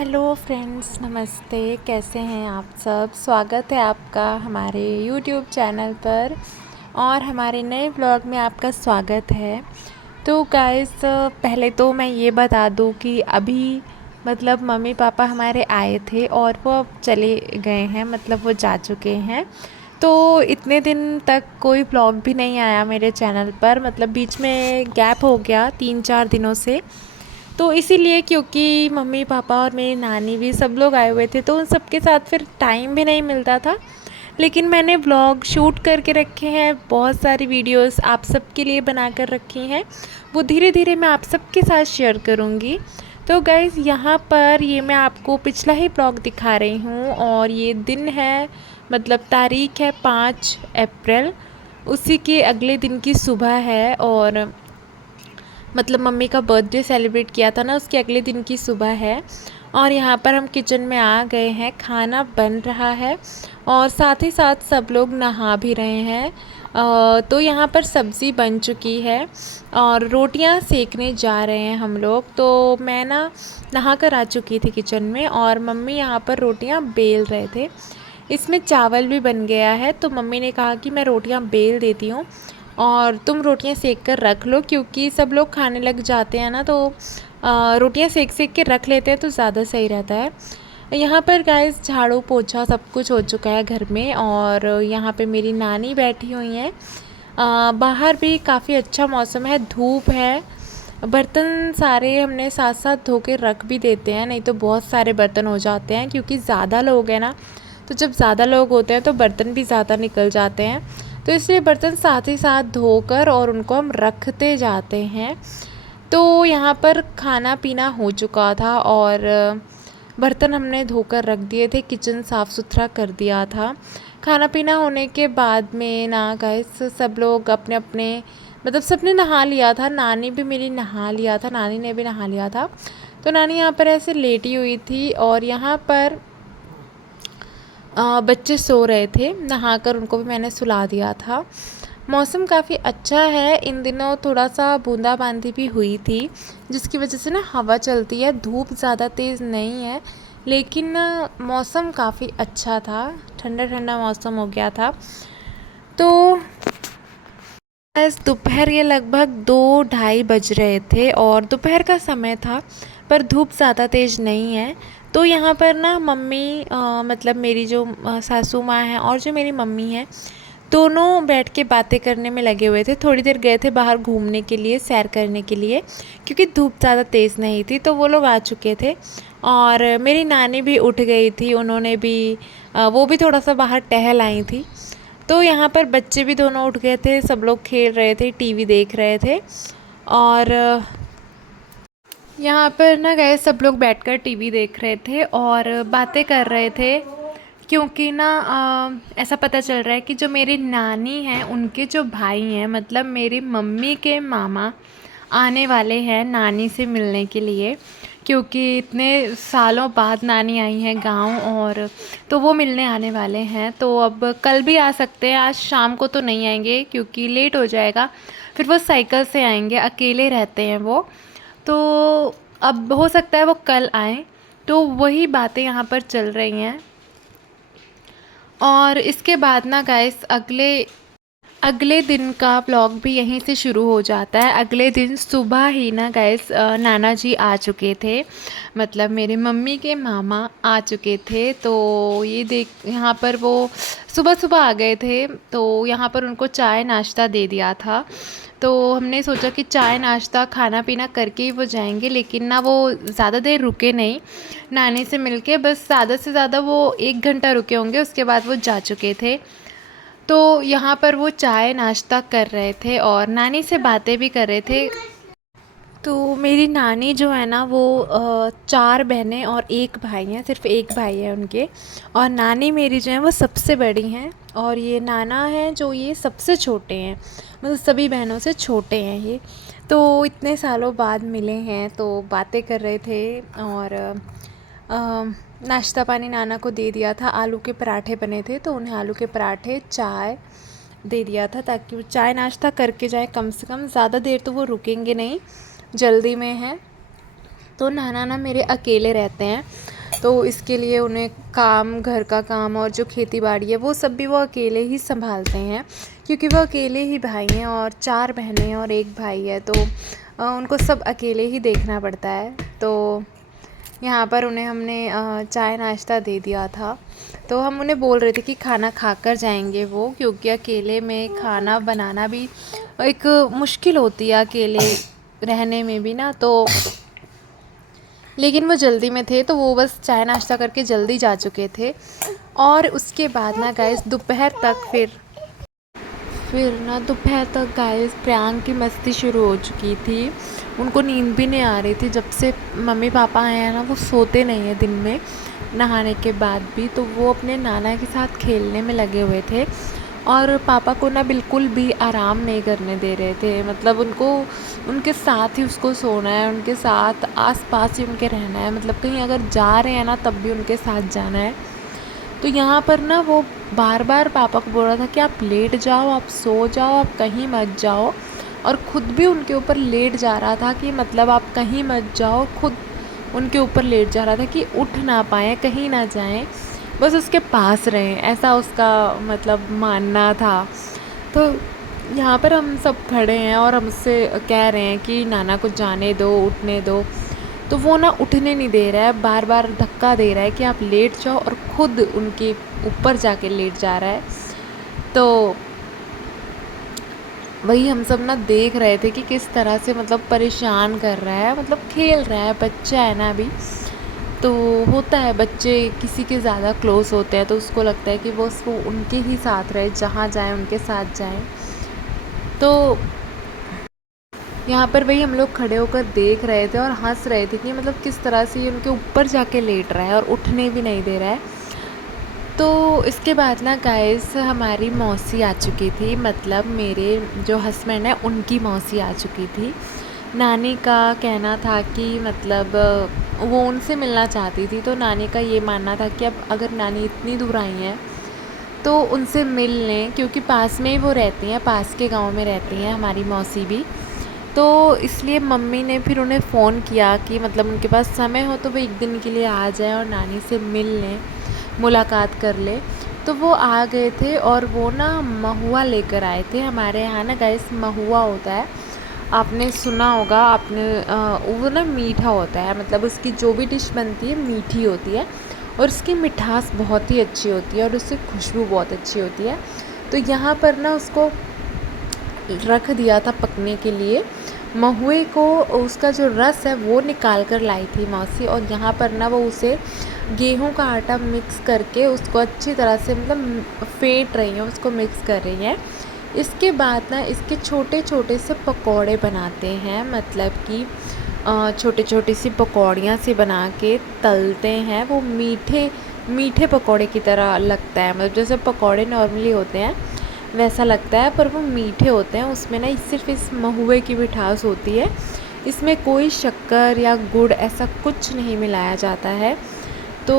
Hello friends, नमस्ते। कैसे हैं आप सब? स्वागत है आपका हमारे यूट्यूब चैनल पर और हमारे नए व्लॉग में आपका स्वागत है। तो गाइस, पहले तो मैं ये बता दूं कि अभी मतलब मम्मी पापा हमारे आए थे और वो अब चले गए हैं, मतलब वो जा चुके हैं। तो इतने दिन तक कोई व्लॉग भी नहीं आया मेरे चैनल पर, मतलब बीच में गैप हो गया 3-4 दिनों से। तो इसीलिए क्योंकि मम्मी पापा और मेरी नानी भी सब लोग आए हुए थे, तो उन सबके साथ फिर टाइम भी नहीं मिलता था। लेकिन मैंने व्लॉग शूट करके रखे हैं, बहुत सारी वीडियोस आप सबके लिए बना कर रखी हैं। वो धीरे धीरे मैं आप सबके साथ शेयर करूँगी। तो गाइज़, यहाँ पर ये मैं आपको पिछला ही व्लॉग दिखा रही हूँ और ये दिन है, मतलब तारीख है 5 अप्रैल। उसी के अगले दिन की सुबह है और मतलब मम्मी का बर्थडे सेलिब्रेट किया था ना, उसके अगले दिन की सुबह है। और यहाँ पर हम किचन में आ गए हैं, खाना बन रहा है और साथ ही साथ सब लोग नहा भी रहे हैं। तो यहाँ पर सब्ज़ी बन चुकी है और रोटियाँ सेकने जा रहे हैं हम लोग। तो मैं ना नहा कर आ चुकी थी किचन में और मम्मी यहाँ पर रोटियाँ बेल रहे थे। इसमें चावल भी बन गया है, तो मम्मी ने कहा कि मैं रोटियाँ बेल देती हूँ और तुम रोटियां सेक कर रख लो, क्योंकि सब लोग खाने लग जाते हैं ना, तो रोटियां सेक सेक के रख लेते हैं तो ज़्यादा सही रहता है। यहाँ पर गाइस झाड़ू पोछा सब कुछ हो चुका है घर में और यहाँ पे मेरी नानी बैठी हुई हैं। बाहर भी काफ़ी अच्छा मौसम है, धूप है। बर्तन सारे हमने साथ साथ धो के रख भी देते हैं, नहीं तो बहुत सारे बर्तन हो जाते हैं, क्योंकि ज़्यादा लोग हैं ना। तो जब ज़्यादा लोग होते हैं तो बर्तन भी ज़्यादा निकल जाते हैं, तो इसलिए बर्तन साथ ही साथ धोकर और उनको हम रखते जाते हैं। तो यहाँ पर खाना पीना हो चुका था और बर्तन हमने धोकर रख दिए थे, किचन साफ़ सुथरा कर दिया था। खाना पीना होने के बाद में ना गाइस, सब लोग अपने अपने मतलब सबने नहा लिया था, नानी भी मेरी नहा लिया था, नानी ने भी नहा लिया था। तो नानी यहाँ पर ऐसे लेटी हुई थी और यहाँ पर बच्चे सो रहे थे, नहाकर उनको भी मैंने सुला दिया था। मौसम काफ़ी अच्छा है, इन दिनों थोड़ा सा बूंदाबांदी भी हुई थी, जिसकी वजह से ना हवा चलती है। धूप ज़्यादा तेज़ नहीं है, लेकिन मौसम काफ़ी अच्छा था, ठंडा ठंडा मौसम हो गया था। तो बस दोपहर के लगभग 2-2:30 बज रहे थे और दोपहर का समय था, पर धूप ज़्यादा तेज़ नहीं है। तो यहाँ पर ना मम्मी मतलब मेरी जो सासू माँ हैं और जो मेरी मम्मी हैं, दोनों बैठ के बातें करने में लगे हुए थे। थोड़ी देर गए थे बाहर घूमने के लिए, सैर करने के लिए, क्योंकि धूप ज़्यादा तेज़ नहीं थी, तो वो लोग आ चुके थे। और मेरी नानी भी उठ गई थी, उन्होंने भी वो भी थोड़ा सा बाहर टहल आई थी। तो यहाँ पर बच्चे भी दोनों उठ गए थे, सब लोग खेल रहे थे, टीवी देख रहे थे। और यहाँ पर ना गए सब लोग बैठकर टीवी देख रहे थे और बातें कर रहे थे, क्योंकि ना ऐसा पता चल रहा है कि जो मेरी नानी हैं उनके जो भाई हैं, मतलब मेरी मम्मी के मामा आने वाले हैं नानी से मिलने के लिए, क्योंकि इतने सालों बाद नानी आई हैं गांव, और तो वो मिलने आने वाले हैं। तो अब कल भी आ सकते हैं, आज शाम को तो नहीं आएंगे क्योंकि लेट हो जाएगा। फिर वो साइकिल से आएंगे, अकेले रहते हैं वो, तो अब हो सकता है वो कल आएँ। तो वही बातें यहाँ पर चल रही हैं। और इसके बाद ना गाइस, अगले अगले दिन का व्लॉग भी यहीं से शुरू हो जाता है। अगले दिन सुबह ही ना गाइस, नाना जी आ चुके थे, मतलब मेरे मम्मी के मामा आ चुके थे। तो ये देख, यहाँ पर वो सुबह सुबह आ गए थे, तो यहाँ पर उनको चाय नाश्ता दे दिया था। तो हमने सोचा कि चाय नाश्ता खाना पीना करके ही वो जाएंगे, लेकिन ना वो ज़्यादा देर रुके नहीं। नानी से मिलके बस ज़्यादा से ज़्यादा वो 1 घंटा रुके होंगे, उसके बाद वो जा चुके थे। तो यहाँ पर वो चाय नाश्ता कर रहे थे और नानी से बातें भी कर रहे थे। तो मेरी नानी जो है ना, वो 4 बहनें और 1 भाई हैं, सिर्फ 1 भाई है उनके। और नानी मेरी जो है वो सबसे बड़ी हैं और ये नाना हैं जो ये सबसे छोटे हैं, मतलब सभी बहनों से छोटे हैं ये। तो इतने सालों बाद मिले हैं, तो बातें कर रहे थे और नाश्ता पानी नाना को दे दिया था। आलू के पराठे बने थे, तो उन्हें आलू के पराठे चाय दे दिया था, ताकि वो चाय नाश्ता करके जाए। कम से कम ज़्यादा देर तो वो रुकेंगे नहीं, जल्दी में है। तो नाना ना मेरे अकेले रहते हैं, तो इसके लिए उन्हें काम, घर का काम और जो खेती बाड़ी है वो सब भी वो अकेले ही संभालते हैं, क्योंकि वो अकेले ही भाई हैं और 4 बहनें हैं और 1 भाई है। तो उनको सब अकेले ही देखना पड़ता है। तो यहाँ पर उन्हें हमने चाय नाश्ता दे दिया था। तो हम उन्हें बोल रहे थे कि खाना खाकर जाएंगे वो, क्योंकि अकेले में खाना बनाना भी एक मुश्किल होती है, अकेले रहने में भी ना। तो लेकिन वो जल्दी में थे, तो वो बस चाय नाश्ता करके जल्दी जा चुके थे। और उसके बाद ना गाइस दोपहर तक फिर दोपहर तक गाइस प्रियांक की मस्ती शुरू हो चुकी थी। उनको नींद भी नहीं आ रही थी। जब से मम्मी पापा आए हैं ना, वो सोते नहीं हैं दिन में नहाने के बाद भी। तो वो अपने नाना के साथ खेलने में लगे हुए थे और पापा को ना बिल्कुल भी आराम नहीं करने दे रहे थे। मतलब उनको उनके साथ ही उसको सोना है, उनके साथ आस पास ही उनके रहना है। मतलब कहीं अगर जा रहे हैं ना तब भी उनके साथ जाना है। तो यहाँ पर ना वो बार बार पापा को बोल रहा था कि आप लेट जाओ, आप सो जाओ, आप कहीं मत जाओ। और ख़ुद भी उनके ऊपर लेट जा रहा था कि मतलब आप कहीं मत जाओ। खुद उनके ऊपर लेट जा रहा था कि उठ ना पाएँ, कहीं ना जाएं, बस उसके पास रहें, ऐसा उसका मतलब मानना था। तो यहाँ पर हम सब खड़े हैं और हम उससे कह रहे हैं कि नाना को जाने दो, उठने दो। तो वो ना उठने नहीं दे रहा है, बार बार धक्का दे रहा है कि आप लेट जाओ, और ख़ुद उनके ऊपर जाके लेट जा रहा है। तो वही हम सब ना देख रहे थे कि किस तरह से मतलब परेशान कर रहा है। मतलब खेल रहा है, बच्चा है ना अभी। तो होता है, बच्चे किसी के ज़्यादा क्लोज़ होते हैं तो उसको लगता है कि वो उसको उनके ही साथ रहे, जहाँ जाए उनके साथ जाए। तो यहाँ पर वही हम लोग खड़े होकर देख रहे थे और हंस रहे थे कि मतलब किस तरह से ये उनके ऊपर जाके लेट रहा है और उठने भी नहीं दे रहा है। तो इसके बाद ना गाइस हमारी मौसी आ चुकी थी, मतलब मेरे जो हस्बैंड है उनकी मौसी आ चुकी थी। नानी का कहना था कि मतलब वो उनसे मिलना चाहती थी। तो नानी का ये मानना था कि अब अगर नानी इतनी दूर आई हैं तो उनसे मिल लें, क्योंकि पास में ही वो रहती हैं, पास के गांव में रहती हैं हमारी मौसी भी। तो इसलिए मम्मी ने फिर उन्हें फ़ोन किया कि मतलब उनके पास समय हो तो वो एक दिन के लिए आ जाए और नानी से मिल लें, मुलाकात कर ले। तो वो आ गए थे और वो ना महुआ लेकर आए थे। हमारे यहाँ ना गाइस महुआ होता है, आपने सुना होगा, आपने वो ना मीठा होता है। मतलब उसकी जो भी डिश बनती है मीठी होती है और उसकी मिठास बहुत ही अच्छी होती है और उसकी खुशबू बहुत अच्छी होती है। तो यहाँ पर ना उसको रख दिया था पकने के लिए। महुए को उसका जो रस है वो निकाल कर लाई थी मौसी, और यहाँ पर ना वो उसे गेहूं का आटा मिक्स करके उसको अच्छी तरह से मतलब फेंट रही हैं, उसको मिक्स कर रही हैं। इसके बाद ना इसके छोटे छोटे से पकौड़े बनाते हैं, मतलब कि छोटे छोटी सी पकौड़ियाँ से बना के तलते हैं। वो मीठे मीठे पकौड़े की तरह लगता है, मतलब जैसे पकौड़े नॉर्मली होते हैं वैसा लगता है, पर वो मीठे होते हैं। उसमें ना सिर्फ इस महुए की मिठास होती है, इसमें कोई शक्कर या गुड़ ऐसा कुछ नहीं मिलाया जाता है। तो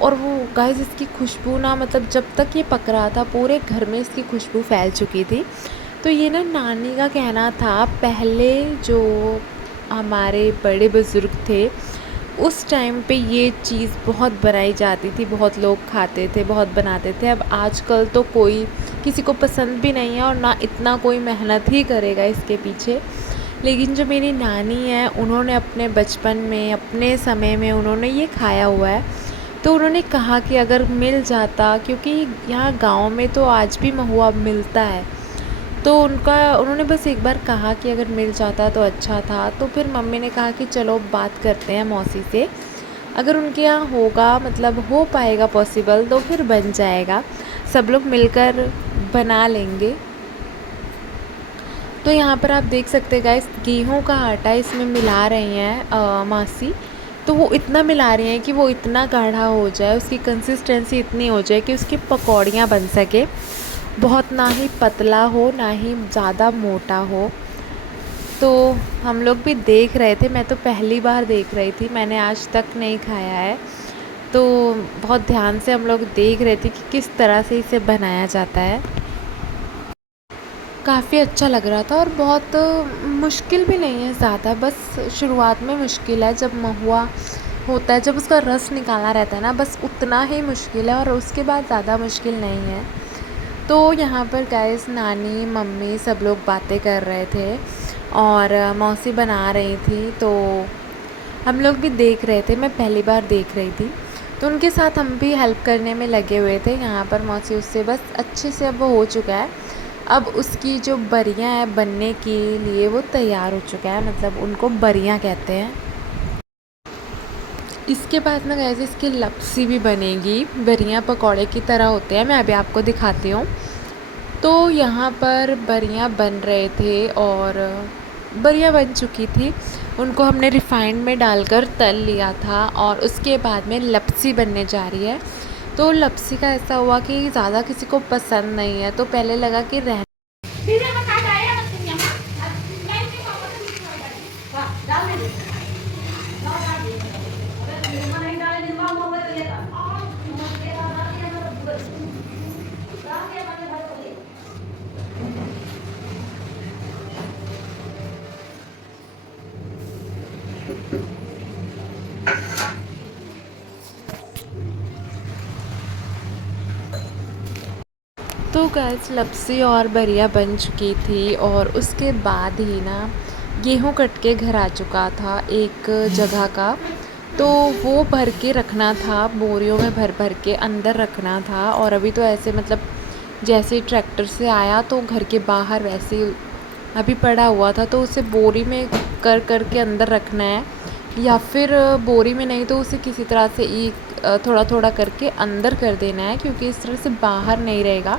और वो गाइस इसकी खुशबू ना, मतलब जब तक ये पक रहा था पूरे घर में इसकी खुशबू फैल चुकी थी। तो ये ना नानी का कहना था, पहले जो हमारे बड़े बुज़ुर्ग थे उस टाइम पे ये चीज़ बहुत बनाई जाती थी, बहुत लोग खाते थे, बहुत बनाते थे। अब आजकल तो कोई किसी को पसंद भी नहीं है और ना इतना कोई मेहनत ही करेगा इसके पीछे। लेकिन जो मेरी नानी है उन्होंने अपने बचपन में, अपने समय में उन्होंने ये खाया हुआ है। तो उन्होंने कहा कि अगर मिल जाता, क्योंकि यहाँ गांव में तो आज भी महुआ मिलता है, तो उन्होंने बस एक बार कहा कि अगर मिल जाता तो अच्छा था। तो फिर मम्मी ने कहा कि चलो बात करते हैं मौसी से, अगर उनके यहाँ होगा, मतलब हो पाएगा पॉसिबल, तो फिर बन जाएगा, सब लोग मिलकर बना लेंगे। तो यहाँ पर आप देख सकते हैं गाइस, गेहूं का आटा इसमें मिला रही हैं मौसी। तो वो इतना मिला रही हैं कि वो इतना गाढ़ा हो जाए, उसकी कंसिस्टेंसी इतनी हो जाए कि उसकी पकौड़ियाँ बन सके। बहुत ना ही पतला हो ना ही ज़्यादा मोटा हो। तो हम लोग भी देख रहे थे, मैं तो पहली बार देख रही थी, मैंने आज तक नहीं खाया है। तो बहुत ध्यान से हम लोग देख रहे थे कि किस तरह से इसे बनाया जाता है। काफ़ी अच्छा लग रहा था और बहुत मुश्किल भी नहीं है ज़्यादा, बस शुरुआत में मुश्किल है जब महुआ होता है, जब उसका रस निकालना रहता है ना, बस उतना ही मुश्किल है और उसके बाद ज़्यादा मुश्किल नहीं है। तो यहाँ पर गाइस नानी मम्मी सब लोग बातें कर रहे थे और मौसी बना रही थी, तो हम लोग भी देख रहे थे। मैं पहली बार देख रही थी तो उनके साथ हम भी हेल्प करने में लगे हुए थे। यहाँ पर मौसी उससे बस अच्छे से अब वो हो चुका है, अब उसकी जो बरियां है बनने के लिए वो तैयार हो चुका है, मतलब उनको बरियां कहते हैं। इसके बाद ना गैस इसकी लपसी भी बनेगी, बरियां पकौड़े की तरह होते हैं, मैं अभी आपको दिखाती हूँ। तो यहाँ पर बरियां बन रहे थे और बरियां बन चुकी थी, उनको हमने रिफाइंड में डालकर तल लिया था और उसके बाद में लपसी बनने जा रही है। तो लपसी का ऐसा हुआ कि ज़्यादा किसी को पसंद नहीं है, तो पहले लगा कि रह तो गाइस लपसी और बरिया बन चुकी थी और उसके बाद ही ना गेहूँ कट के घर आ चुका था एक जगह का, तो वो भर के रखना था, बोरियों में भर भर के अंदर रखना था। और अभी तो ऐसे मतलब जैसे ही ट्रैक्टर से आया तो घर के बाहर वैसे ही अभी पड़ा हुआ था, तो उसे बोरी में कर के अंदर रखना है, या फिर बोरी में नहीं तो उसे किसी तरह से थोड़ा थोड़ा करके अंदर कर देना है, क्योंकि इस तरह से बाहर नहीं रहेगा।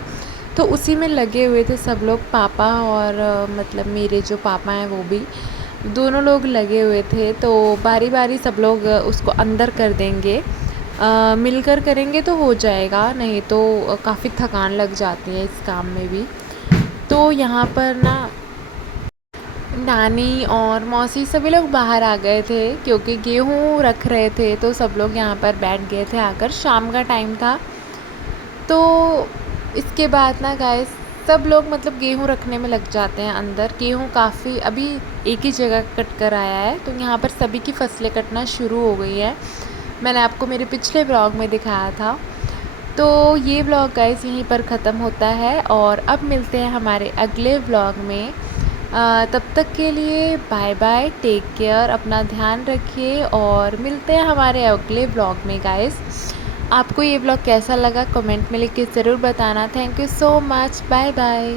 तो उसी में लगे हुए थे सब लोग, पापा और मतलब मेरे जो पापा हैं वो भी, दोनों लोग लगे हुए थे। तो बारी बारी सब लोग उसको अंदर कर देंगे, मिलकर करेंगे तो हो जाएगा, नहीं तो काफ़ी थकान लग जाती है इस काम में भी। तो यहाँ पर ना नानी और मौसी सभी लोग बाहर आ गए थे क्योंकि गेहूँ रख रहे थे, तो सब लोग यहाँ पर बैठ गए थे आकर, शाम का टाइम था। तो इसके बाद ना गाइस सब लोग मतलब गेहूँ रखने में लग जाते हैं अंदर। गेहूँ काफ़ी अभी एक ही जगह कट कर आया है, तो यहाँ पर सभी की फसलें कटना शुरू हो गई है, मैंने आपको मेरे पिछले ब्लॉग में दिखाया था। तो ये ब्लॉग गाइस यहीं पर ख़त्म होता है और अब मिलते हैं हमारे अगले ब्लॉग में। तब तक के लिए बाय बाय, टेक केयर, अपना ध्यान रखिए और मिलते हैं हमारे अगले ब्लॉग में गाइस। आपको ये ब्लॉग कैसा लगा कमेंट में लिख के ज़रूर बताना। Thank you so much, bye bye.